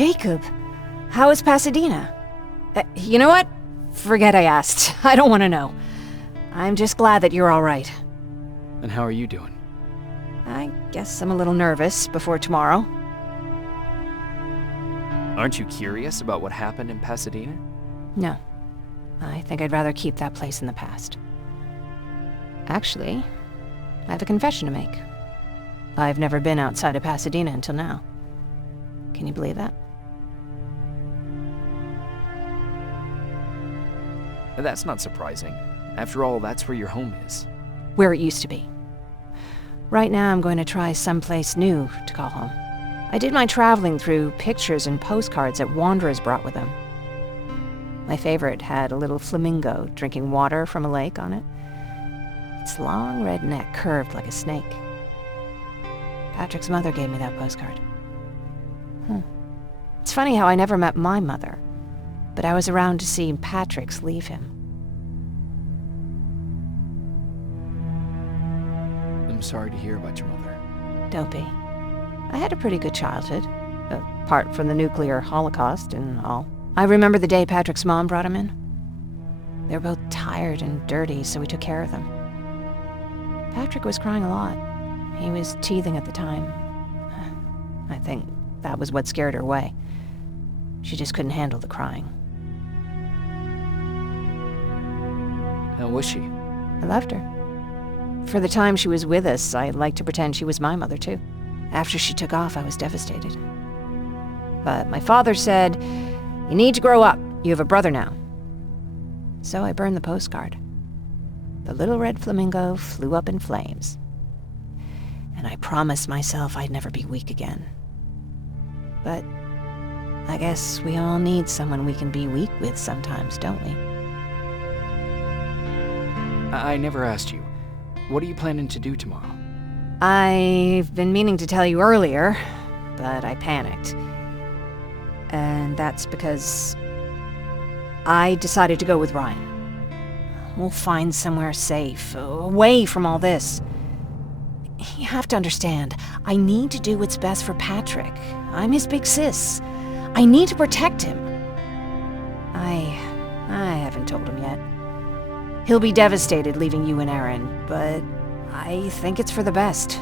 Jacob, how is Pasadena? You know what? Forget I asked. I don't want to know. I'm just glad that you're all right. And how are you doing? I guess I'm a little nervous before tomorrow. Aren't you curious about what happened in Pasadena? No. I think I'd rather keep that place in the past. Actually, I have a confession to make. I've never been outside of Pasadena until now. Can you believe that? That's not surprising. After all, that's where your home is. Where it used to be. Right now, I'm going to try someplace new to call home. I did my traveling through pictures and postcards that wanderers brought with them. My favorite had a little flamingo drinking water from a lake on it. Its long red neck curved like a snake. Patrick's mother gave me that postcard. It's funny how I never met my mother, but I was around to see Patrick's leave him. I'm sorry to hear about your mother. Don't be. I had a pretty good childhood, apart from the nuclear holocaust and all. I remember the day Patrick's mom brought him in. They were both tired and dirty, so we took care of them. Patrick was crying a lot. He was teething at the time. I think that was what scared her away. She just couldn't handle the crying. How was she? I loved her. For the time she was with us, I liked to pretend she was my mother, too. After she took off, I was devastated. But my father said, "You need to grow up. You have a brother now." So I burned the postcard. The little red flamingo flew up in flames. And I promised myself I'd never be weak again. But I guess we all need someone we can be weak with sometimes, don't we? I never asked you. What are you planning to do tomorrow? I've been meaning to tell you earlier, but I panicked. And that's because I decided to go with Ryan. We'll find somewhere safe, away from all this. You have to understand, I need to do what's best for Patrick. I'm his big sis. I need to protect him. I haven't told him yet. He'll be devastated leaving you and Aaron, but I think it's for the best.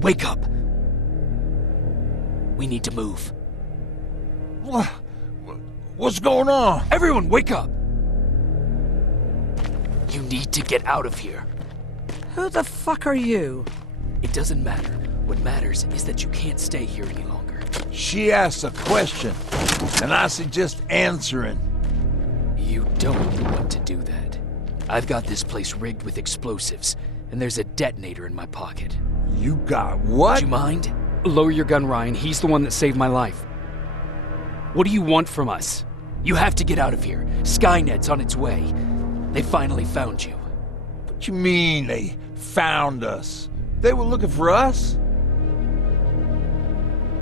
Wake up! We need to move. What's going on? Everyone, wake up! You need to get out of here. Who the fuck are you? It doesn't matter. What matters is that you can't stay here any longer. She asked a question, and I suggest answering. You don't want to do that. I've got this place rigged with explosives, and there's a detonator in my pocket. You got what? Would you mind? Lower your gun, Ryan. He's the one that saved my life. What do you want from us? You have to get out of here. Skynet's on its way. They finally found you. What you mean they found us? They were looking for us?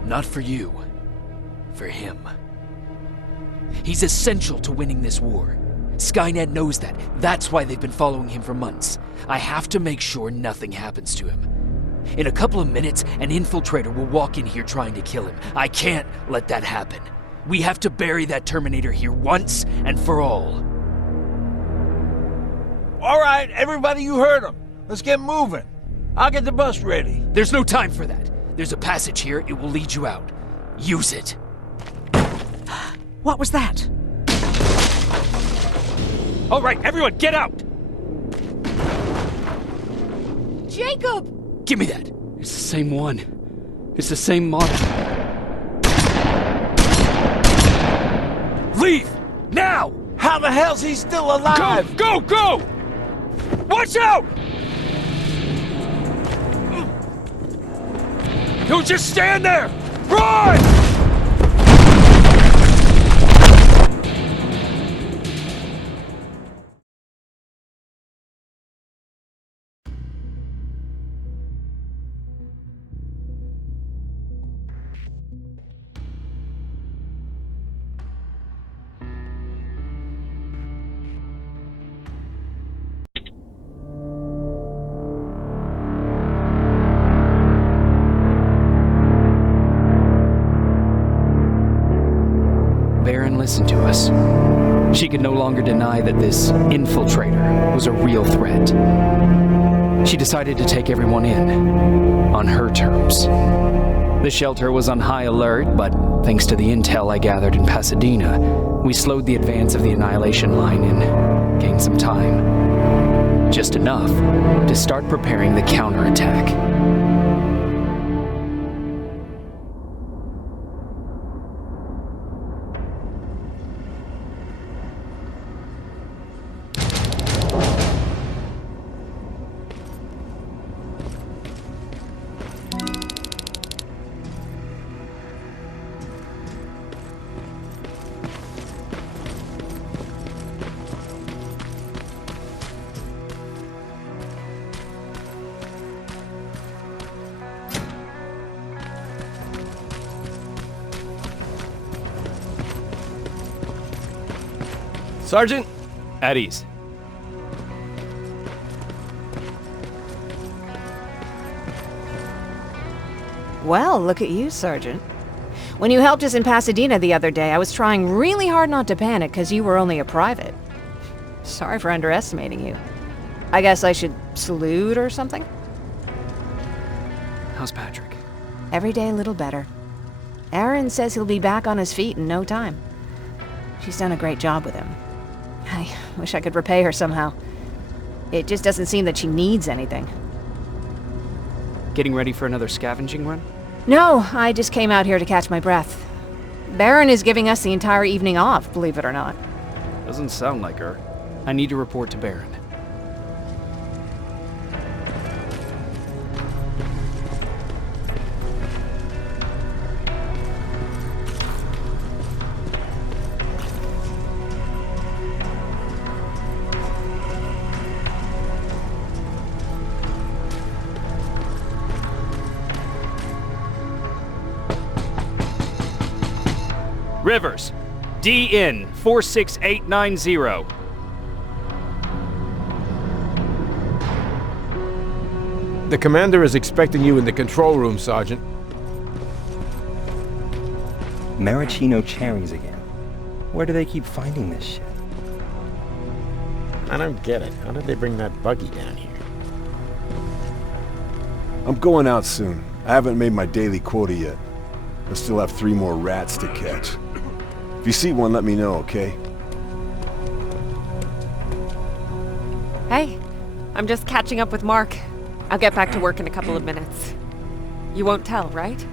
Not for you. For him. He's essential to winning this war. Skynet knows that. That's why they've been following him for months. I have to make sure nothing happens to him. In a couple of minutes, an infiltrator will walk in here trying to kill him. I can't let that happen. We have to bury that Terminator here once and for all. All right, everybody, you heard him. Let's get moving. I'll get the bus ready. There's no time for that. There's a passage here. It will lead you out. Use it. What was that? All right, everyone, get out! Jacob! Give me that. It's the same one. It's the same model. Leave! Now! How the hell's he still alive? Go! Go! Go! Watch out! Don't just stand there! Run! Baron listened to us. She could no longer deny that this infiltrator was a real threat. She decided to take everyone in, on her terms. The shelter was on high alert, but thanks to the intel I gathered in Pasadena, we slowed the advance of the Annihilation Line and gained some time. Just enough to start preparing the counterattack. Sergeant, at ease. Well, look at you, Sergeant. When you helped us in Pasadena the other day, I was trying really hard not to panic because you were only a private. Sorry for underestimating you. I guess I should salute or something? How's Patrick? Every day a little better. Aaron says he'll be back on his feet in no time. She's done a great job with him. I wish I could repay her somehow. It just doesn't seem that she needs anything. Getting ready for another scavenging run? No, I just came out here to catch my breath. Baron is giving us the entire evening off, believe it or not. Doesn't sound like her. I need to report to Baron. Rivers, DN 46890. The commander is expecting you in the control room, Sergeant. Maraschino cherries again. Where do they keep finding this shit? I don't get it. How did they bring that buggy down here? I'm going out soon. I haven't made my daily quota yet. I still have 3 more rats to catch. If you see one, let me know, okay? Hey, I'm just catching up with Mark. I'll get back to work in a couple of minutes. You won't tell, right?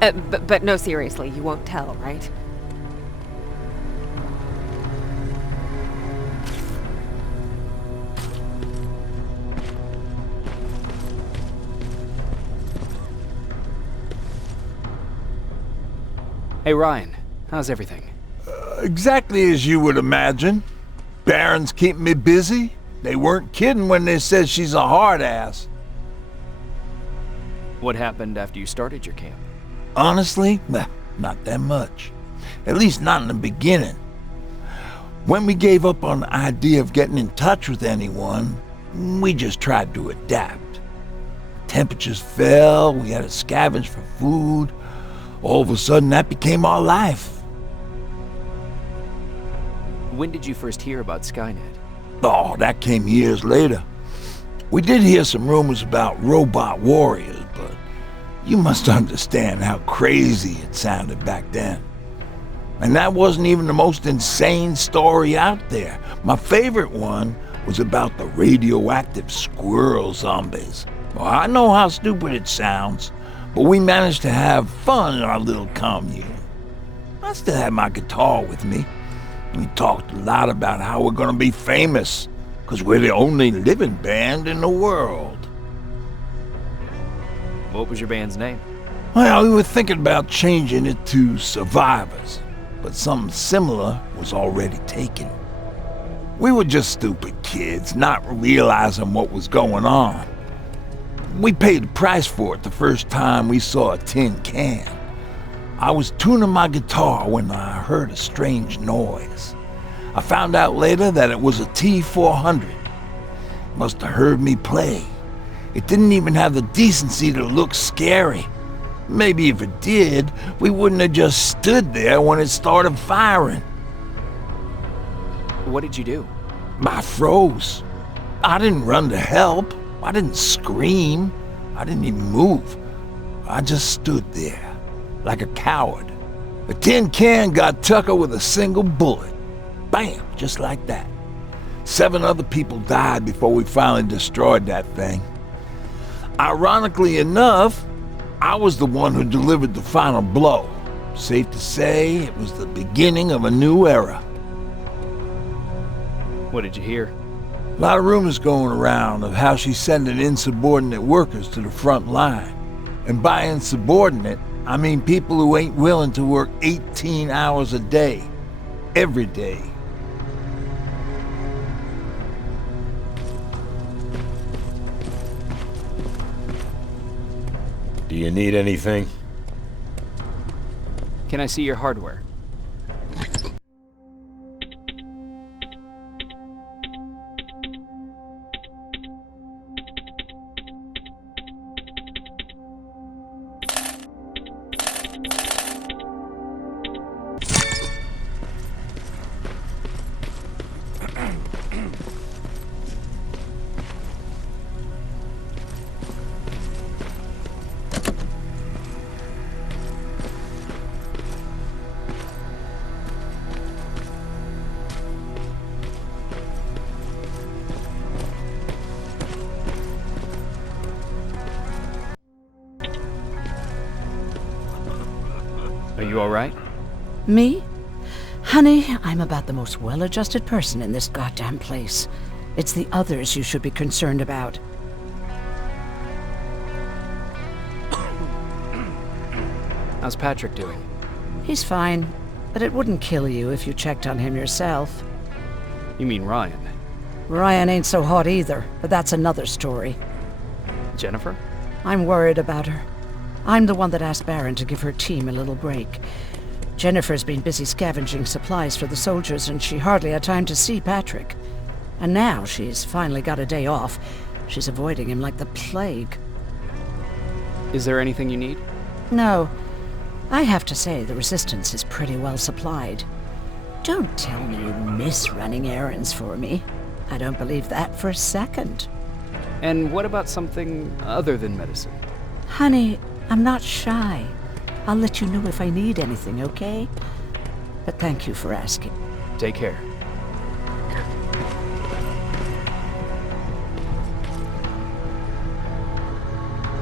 But no, seriously, you won't tell, right? Hey Ryan, how's everything? Exactly as you would imagine. Baron's keeping me busy. They weren't kidding when they said she's a hard ass. What happened after you started your camp? Honestly, not that much. At least not in the beginning. When we gave up on the idea of getting in touch with anyone, we just tried to adapt. Temperatures fell, we had to scavenge for food. All of a sudden, that became our life. When did you first hear about Skynet? Oh, that came years later. We did hear some rumors about robot warriors, but you must understand how crazy it sounded back then. And that wasn't even the most insane story out there. My favorite one was about the radioactive squirrel zombies. Well, I know how stupid it sounds, but we managed to have fun in our little commune. I still had my guitar with me. We talked a lot about how we're gonna be famous, because we're the only living band in the world. What was your band's name? Well, we were thinking about changing it to Survivors, but something similar was already taken. We were just stupid kids, not realizing what was going on. We paid the price for it the first time we saw a tin can. I was tuning my guitar when I heard a strange noise. I found out later that it was a T-400. Must have heard me play. It didn't even have the decency to look scary. Maybe if it did, we wouldn't have just stood there when it started firing. What did you do? I froze. I didn't run to help. I didn't scream. I didn't even move. I just stood there, like a coward. The tin can got Tucker with a single bullet. Bam, just like that. 7 other people died before we finally destroyed that thing. Ironically enough, I was the one who delivered the final blow. Safe to say, it was the beginning of a new era. What did you hear? A lot of rumors going around of how she's sending insubordinate workers to the front line. And by insubordinate, I mean people who ain't willing to work 18 hours a day, every day. Do you need anything? Can I see your hardware? Are you all right? Me? Honey, I'm about the most well-adjusted person in this goddamn place. It's the others you should be concerned about. How's Patrick doing? He's fine, but it wouldn't kill you if you checked on him yourself. You mean Ryan? Ryan ain't so hot either, but that's another story. Jennifer? I'm worried about her. I'm the one that asked Baron to give her team a little break. Jennifer's been busy scavenging supplies for the soldiers, and she hardly had time to see Patrick. And now she's finally got a day off. She's avoiding him like the plague. Is there anything you need? No. I have to say the Resistance is pretty well supplied. Don't tell me you miss running errands for me. I don't believe that for a second. And what about something other than medicine? Honey, I'm not shy. I'll let you know if I need anything, okay? But thank you for asking. Take care.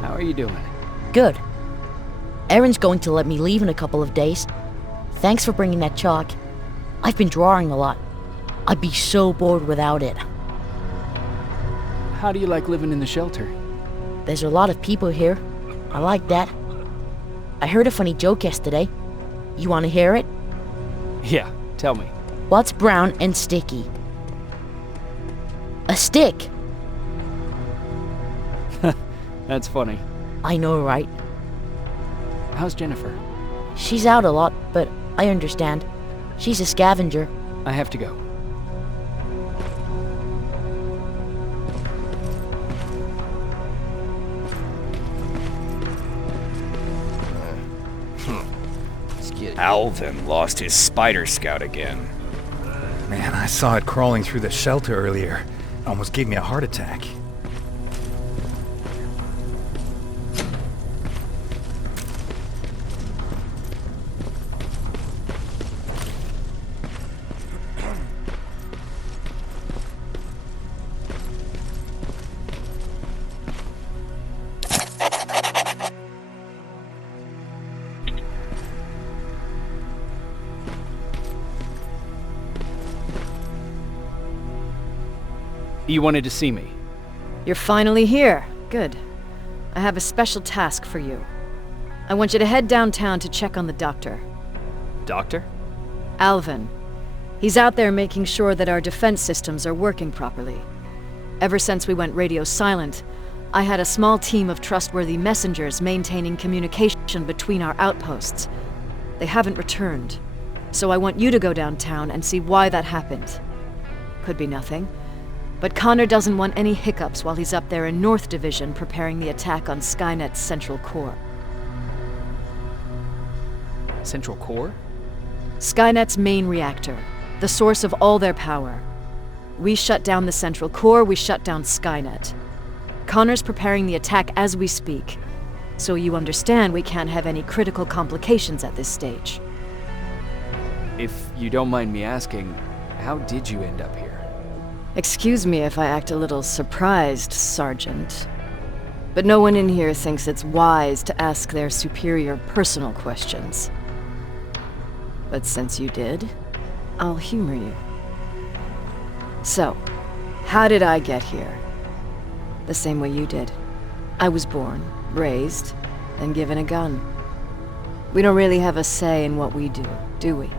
How are you doing? Good. Erin's going to let me leave in a couple of days. Thanks for bringing that chalk. I've been drawing a lot. I'd be so bored without it. How do you like living in the shelter? There's a lot of people here. I like that. I heard a funny joke yesterday. You want to hear it? Yeah, tell me. What's brown and sticky? A stick. That's funny. I know, right? How's Jennifer? She's out a lot, but I understand. She's a scavenger. I have to go. Alvin lost his spider scout again. Man, I saw it crawling through the shelter earlier. Almost gave me a heart attack. You wanted to see me? You're finally here. Good. I have a special task for you. I want you to head downtown to check on the doctor. Doctor? Alvin. He's out there making sure that our defense systems are working properly. Ever since we went radio silent, I had a small team of trustworthy messengers maintaining communication between our outposts. They haven't returned, so I want you to go downtown and see why that happened. Could be nothing. But Connor doesn't want any hiccups while he's up there in North Division preparing the attack on Skynet's Central Core. Central Core? Skynet's main reactor, the source of all their power. We shut down the Central Core, we shut down Skynet. Connor's preparing the attack as we speak, so you understand we can't have any critical complications at this stage. If you don't mind me asking, how did you end up here? Excuse me if I act a little surprised, Sergeant. But no one in here thinks it's wise to ask their superior personal questions. But since you did, I'll humor you. So, how did I get here? The same way you did. I was born, raised, and given a gun. We don't really have a say in what we do we?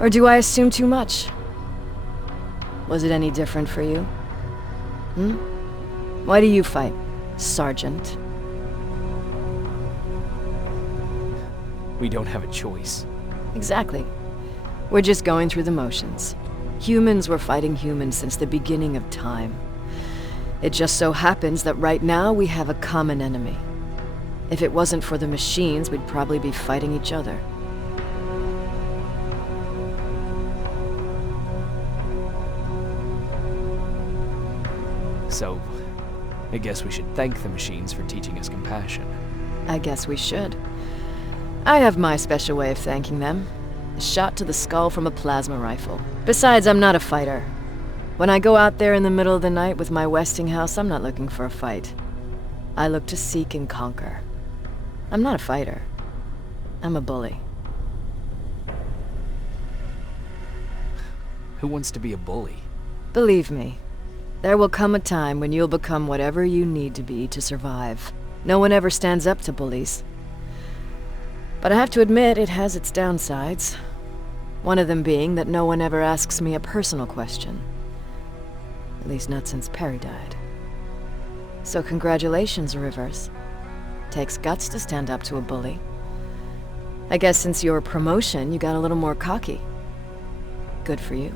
Or do I assume too much? Was it any different for you? Why do you fight, Sergeant? We don't have a choice. Exactly. We're just going through the motions. Humans were fighting humans since the beginning of time. It just so happens that right now we have a common enemy. If it wasn't for the machines, we'd probably be fighting each other. So, I guess we should thank the machines for teaching us compassion. I guess we should. I have my special way of thanking them. A shot to the skull from a plasma rifle. Besides, I'm not a fighter. When I go out there in the middle of the night with my Westinghouse, I'm not looking for a fight. I look to seek and conquer. I'm not a fighter. I'm a bully. Who wants to be a bully? Believe me, there will come a time when you'll become whatever you need to be to survive. No one ever stands up to bullies. But I have to admit, it has its downsides. One of them being that no one ever asks me a personal question. At least not since Perry died. So congratulations, Rivers. Takes guts to stand up to a bully. I guess since your promotion, you got a little more cocky. Good for you.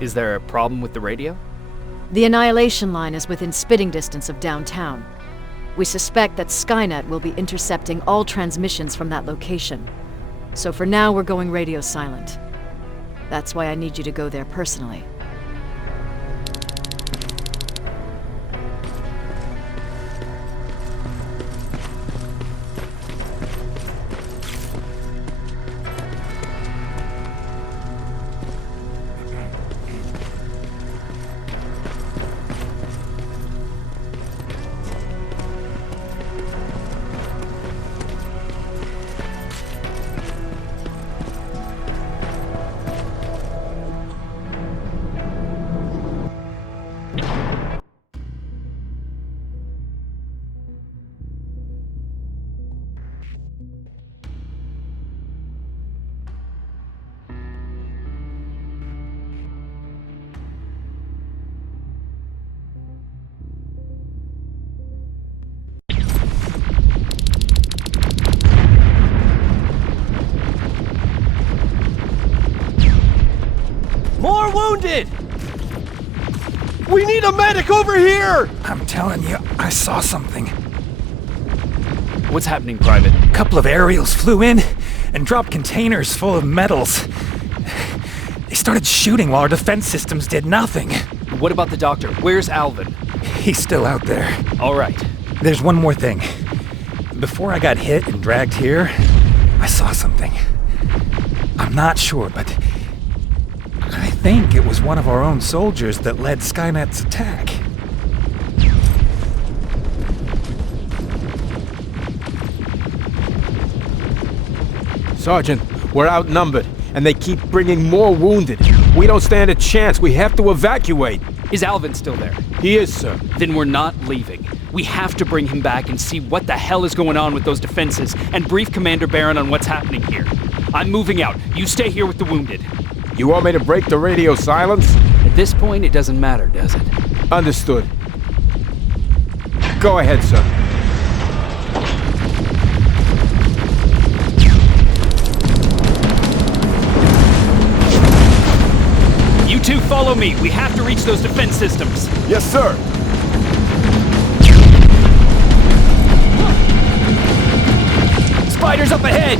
Is there a problem with the radio? The Annihilation Line is within spitting distance of downtown. We suspect that Skynet will be intercepting all transmissions from that location. So for now, we're going radio silent. That's why I need you to go there personally. More wounded! We need a medic over here! I'm telling you, I saw something. What's happening, Private? A couple of aerials flew in and dropped containers full of metals. They started shooting while our defense systems did nothing. What about the doctor? Where's Alvin? He's still out there. All right. There's one more thing. Before I got hit and dragged here, I saw something. I'm not sure, but I think it was one of our own soldiers that led Skynet's attack. Sergeant, we're outnumbered, and they keep bringing more wounded. We don't stand a chance. We have to evacuate. Is Alvin still there? He is, sir. Then we're not leaving. We have to bring him back and see what the hell is going on with those defenses and brief Commander Barron on what's happening here. I'm moving out. You stay here with the wounded. You want me to break the radio silence? At this point, it doesn't matter, does it? Understood. Go ahead, sir. You two follow me. We have to reach those defense systems. Yes, sir. Spiders up ahead!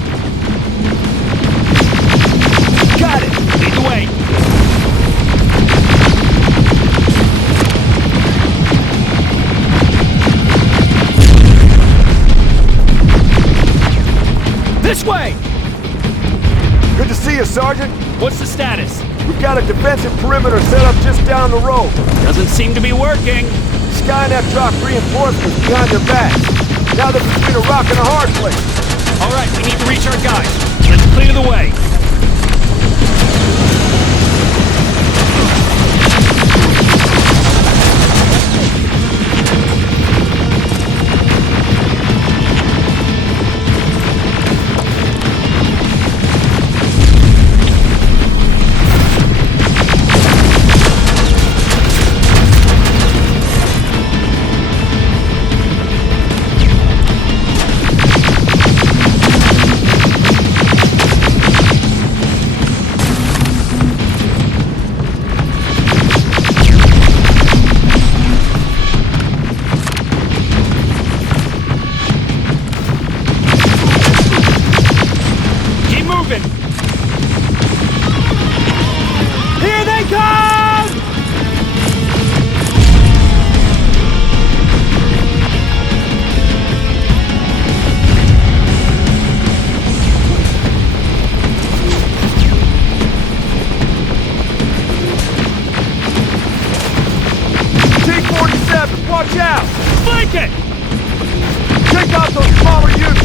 Got it! Lead the way! This way! Good to see you, Sergeant. What's the status? We've got a defensive perimeter set up just down the road. Doesn't seem to be working. Skynet dropped reinforcements behind their backs. Now they're between a rock and a hard place. All right, we need to reach our guys. Let's clear the way. Here they come! T-47, watch out! Flank it! Take out those smaller units!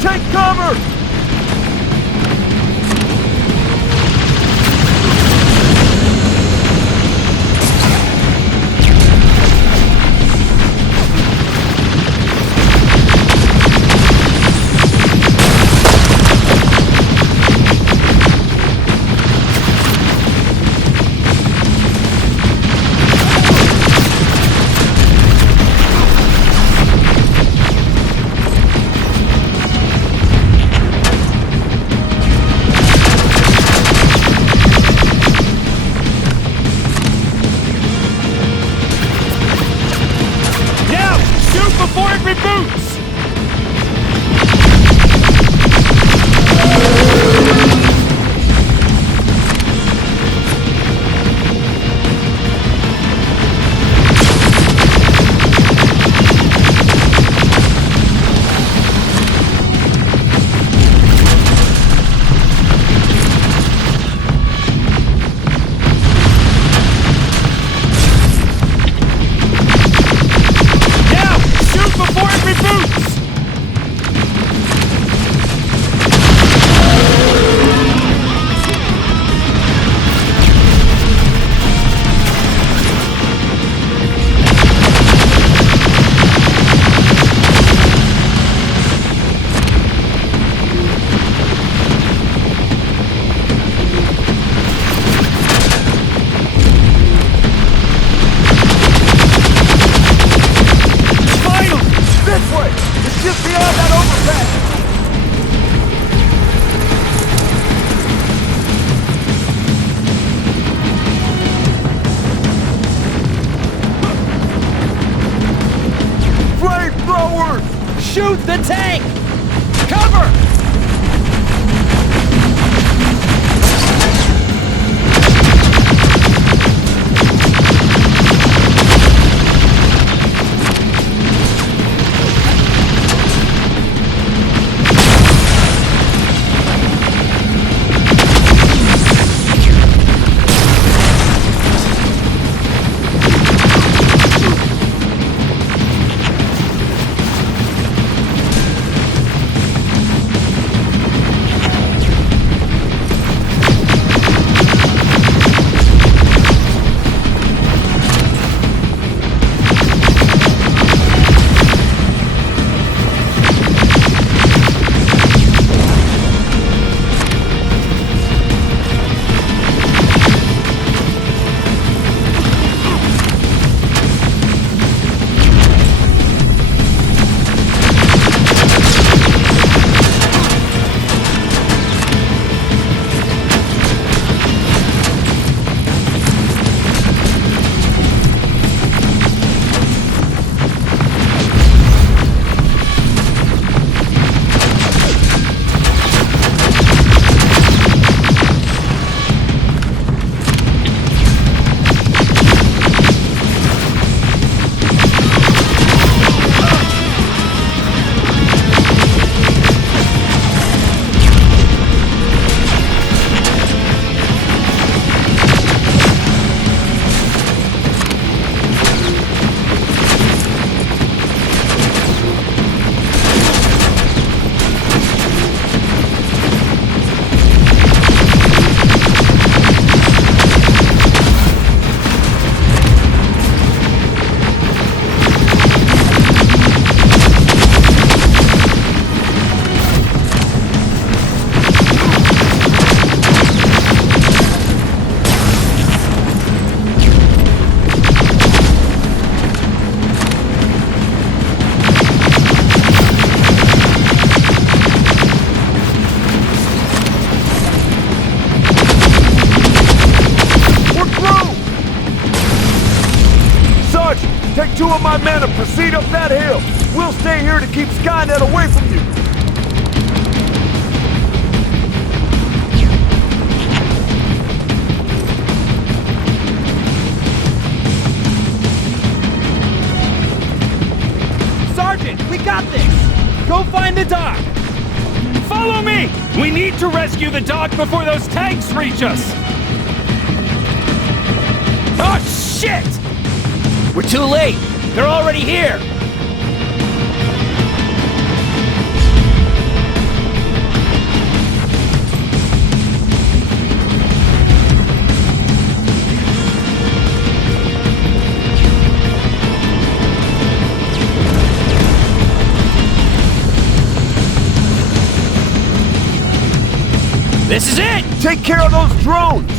Take cover! Before it reboots! Before it reboots! Shoot the tank! Cover! Take 2 of my men and proceed up that hill. We'll stay here to keep Skynet away from you. Sergeant, we got this! Go find the dock! Follow me! We need to rescue the dock before those tanks reach us! Oh, shit! We're too late! They're already here! This is it! Take care of those drones!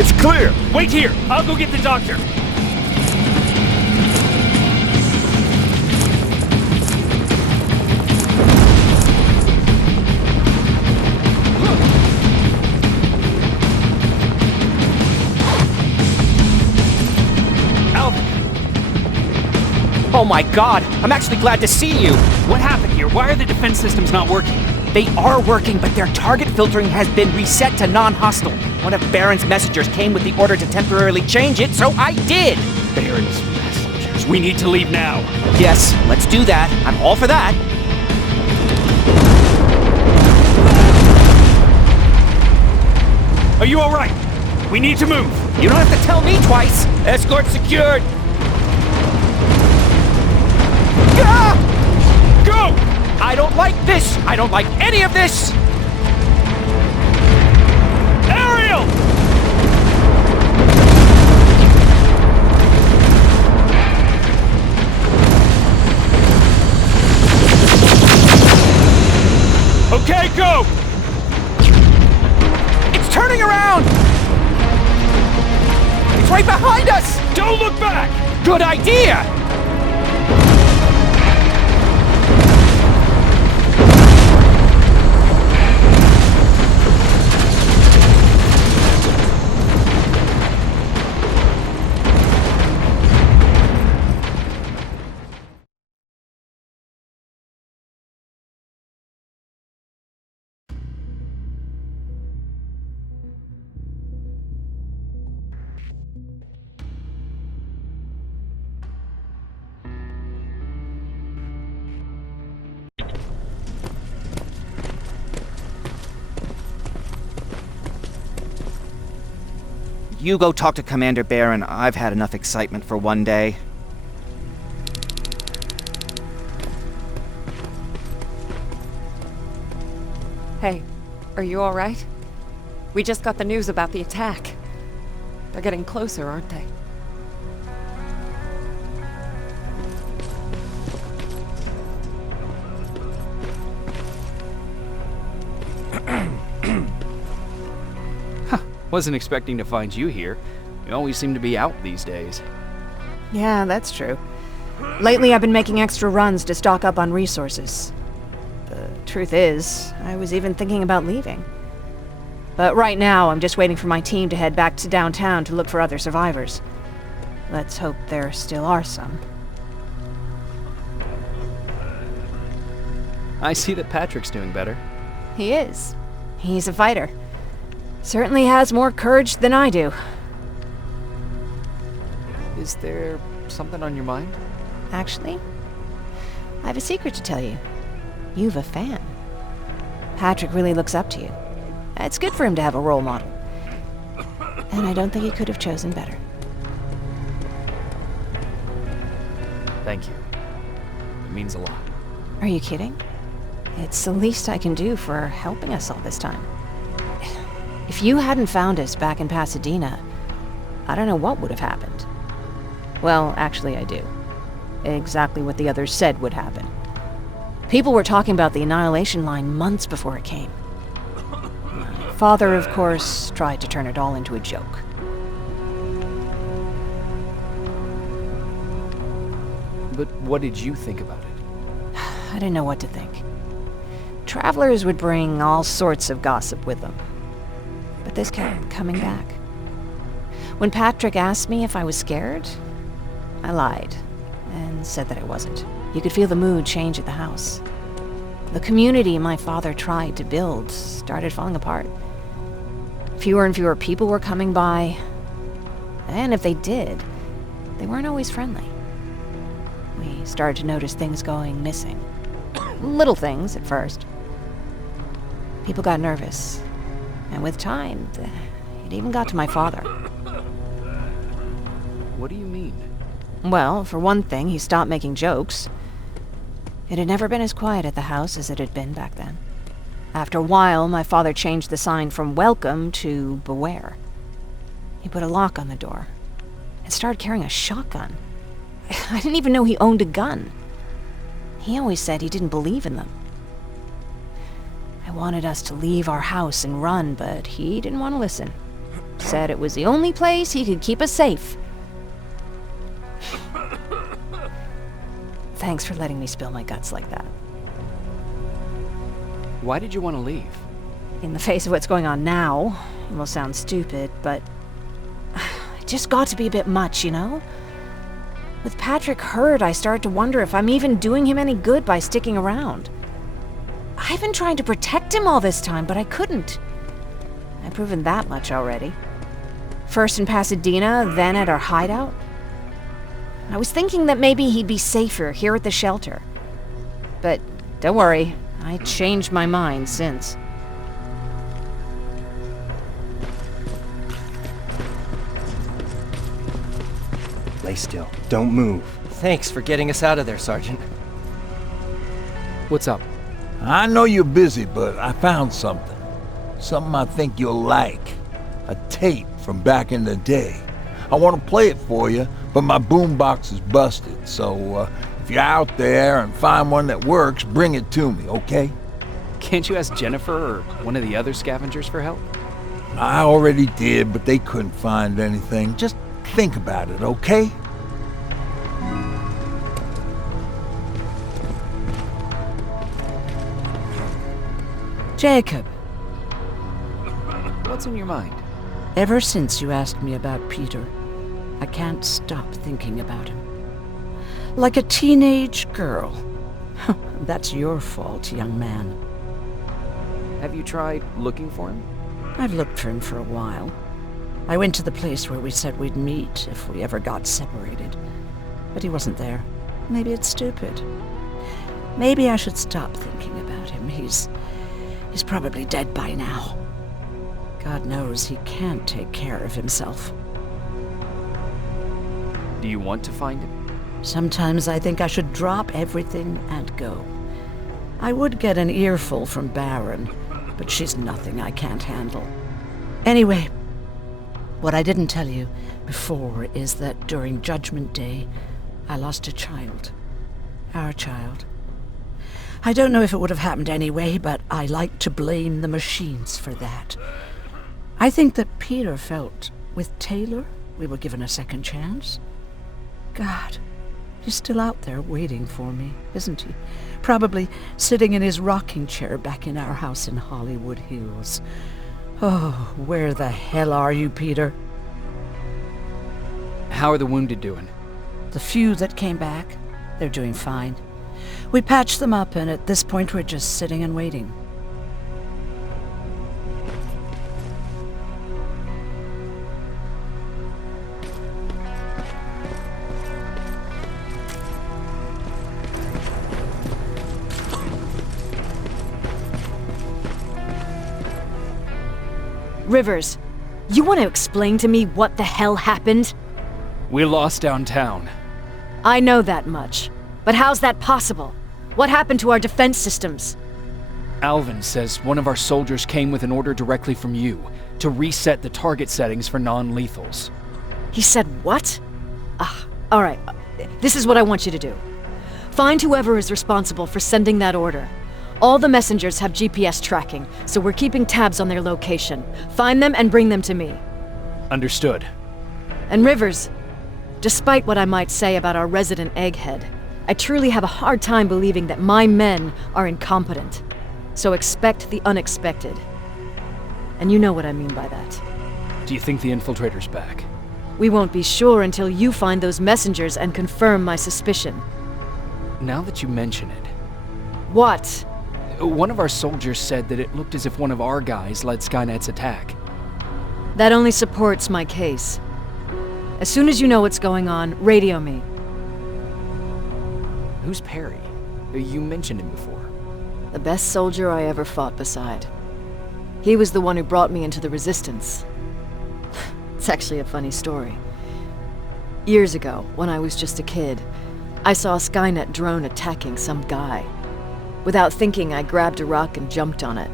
It's clear! Wait here! I'll go get the doctor! Alvin! Oh my god! I'm actually glad to see you! What happened here? Why are the defense systems not working? They are working, but their target filtering has been reset to non-hostile. One of Baron's messengers came with the order to temporarily change it, so I did! Baron's messengers. We need to leave now. Yes, let's do that. I'm all for that. Are you all right? We need to move. You don't have to tell me twice. Escort secured. Ah! Go! I don't like this. I don't like any of this. Ariel! Okay, go! It's turning around! It's right behind us! Don't look back! Good idea! You go talk to Commander Baron. I've had enough excitement for one day. Hey, are you all right? We just got the news about the attack. They're getting closer, aren't they? Wasn't expecting to find you here. You always seem to be out these days. Yeah, that's true. Lately I've been making extra runs to stock up on resources. The truth is, I was even thinking about leaving. But right now, I'm just waiting for my team to head back to downtown to look for other survivors. Let's hope there still are some. I see that Patrick's doing better. He is. He's a fighter. Certainly has more courage than I do. Is there something on your mind? Actually, I have a secret to tell you. You've a fan. Patrick really looks up to you. It's good for him to have a role model. And I don't think he could have chosen better. Thank you. It means a lot. Are you kidding? It's the least I can do for helping us all this time. If you hadn't found us back in Pasadena, I don't know what would have happened. Well, actually I do. Exactly what the others said would happen. People were talking about the Annihilation Line months before it came. My father, of course, tried to turn it all into a joke. But what did you think about it? I didn't know what to think. Travelers would bring all sorts of gossip with them. But this kept coming back. When Patrick asked me if I was scared, I lied and said that I wasn't. You could feel the mood change at the house. The community my father tried to build started falling apart. Fewer and fewer people were coming by, and if they did, they weren't always friendly. We started to notice things going missing. Little things at first. People got nervous. And with time, it even got to my father. What do you mean? Well, for one thing, he stopped making jokes. It had never been as quiet at the house as it had been back then. After a while, my father changed the sign from welcome to beware. He put a lock on the door and started carrying a shotgun. I didn't even know he owned a gun. He always said he didn't believe in them. I wanted us to leave our house and run, but he didn't want to listen. Said it was the only place he could keep us safe. Thanks for letting me spill my guts like that. Why did you want to leave? In the face of what's going on now, it will sound stupid, but it just got to be a bit much, you know? With Patrick hurt, I started to wonder if I'm even doing him any good by sticking around. I've been trying to protect him all this time, but I couldn't. I've proven that much already. First in Pasadena, then at our hideout. I was thinking that maybe he'd be safer here at the shelter. But don't worry, I changed my mind since. Lay still. Don't move. Thanks for getting us out of there, Sergeant. What's up? I know you're busy, but I found something. Something I think you'll like. A tape from back in the day. I want to play it for you, but my boombox is busted, so if you're out there and find one that works, bring it to me, okay? Can't you ask Jennifer or one of the other scavengers for help? I already did, but they couldn't find anything. Just think about it, okay? Jacob. What's in your mind? Ever since you asked me about Peter, I can't stop thinking about him. Like a teenage girl. That's your fault, young man. Have you tried looking for him? I've looked for him for a while. I went to the place where we said we'd meet if we ever got separated. But he wasn't there. Maybe it's stupid. Maybe I should stop thinking about him. He's probably dead by now. God knows he can't take care of himself. Do you want to find him? Sometimes I think I should drop everything and go. I would get an earful from Baron, but she's nothing I can't handle. Anyway, what I didn't tell you before is that during Judgment Day, I lost a child. Our child. I don't know if it would have happened anyway, but I like to blame the machines for that. I think that Peter felt with Taylor we were given a second chance. God, he's still out there waiting for me, isn't he? Probably sitting in his rocking chair back in our house in Hollywood Hills. Oh, where the hell are you, Peter? How are the wounded doing? The few that came back, they're doing fine. We patched them up, and at this point we're just sitting and waiting. Rivers, you want to explain to me what the hell happened? We lost downtown. I know that much. But how's that possible? What happened to our defense systems? Alvin says one of our soldiers came with an order directly from you to reset the target settings for non-lethals. He said what? All right. This is what I want you to do. Find whoever is responsible for sending that order. All the messengers have GPS tracking, so we're keeping tabs on their location. Find them and bring them to me. Understood. And Rivers, despite what I might say about our resident egghead, I truly have a hard time believing that my men are incompetent. So expect the unexpected. And you know what I mean by that. Do you think the infiltrator's back? We won't be sure until you find those messengers and confirm my suspicion. Now that you mention it... What? One of our soldiers said that it looked as if one of our guys led Skynet's attack. That only supports my case. As soon as you know what's going on, radio me. Who's Perry? You mentioned him before. The best soldier I ever fought beside. He was the one who brought me into the Resistance. It's actually a funny story. Years ago, when I was just a kid, I saw a Skynet drone attacking some guy. Without thinking, I grabbed a rock and jumped on it.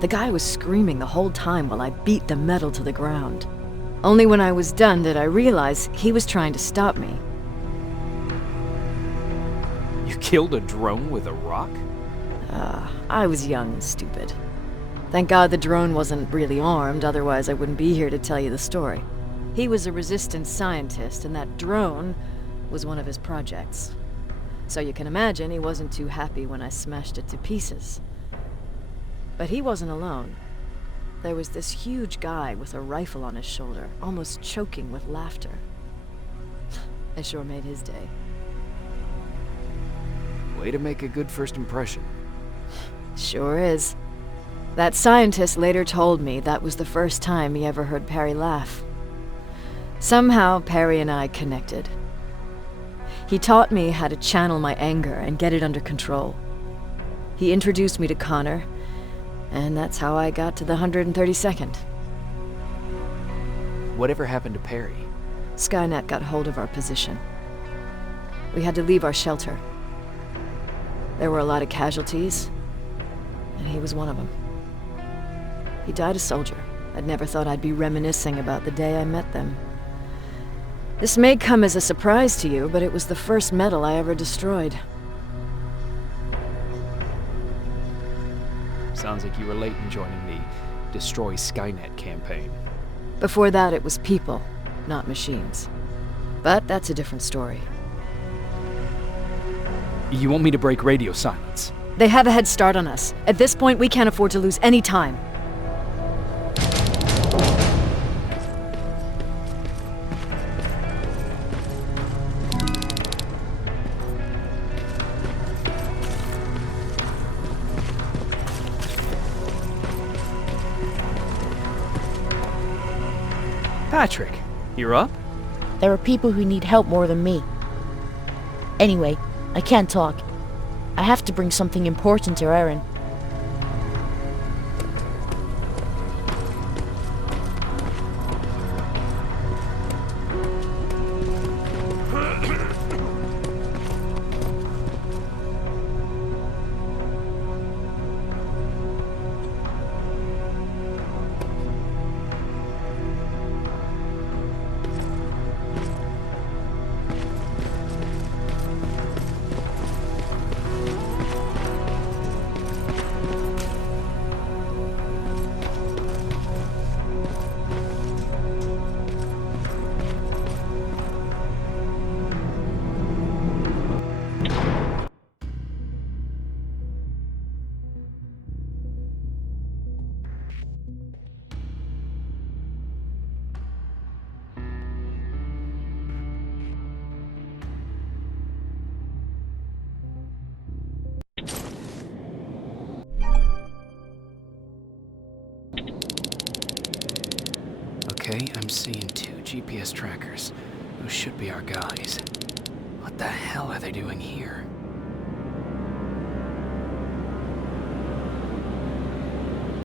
The guy was screaming the whole time while I beat the metal to the ground. Only when I was done did I realize he was trying to stop me. You killed a drone with a rock? I was young and stupid. Thank God the drone wasn't really armed, otherwise I wouldn't be here to tell you the story. He was a Resistance scientist, and that drone was one of his projects. So you can imagine he wasn't too happy when I smashed it to pieces. But he wasn't alone. There was this huge guy with a rifle on his shoulder, almost choking with laughter. I sure made his day. Way to make a good first impression. Sure is. That scientist later told me that was the first time he ever heard Perry laugh. Somehow, Perry and I connected. He taught me how to channel my anger and get it under control. He introduced me to Connor, and that's how I got to the 132nd. Whatever happened to Perry? Skynet got hold of our position. We had to leave our shelter. There were a lot of casualties, and he was one of them. He died a soldier. I'd never thought I'd be reminiscing about the day I met them. This may come as a surprise to you, but it was the first metal I ever destroyed. Sounds like you were late in joining the Destroy Skynet campaign. Before that, it was people, not machines. But that's a different story. You want me to break radio silence? They have a head start on us. At this point, we can't afford to lose any time. Patrick, you're up? There are people who need help more than me. Anyway, I can't talk. I have to bring something important to Erin. Okay, I'm seeing 2 GPS trackers. Those should be our guys. What the hell are they doing here?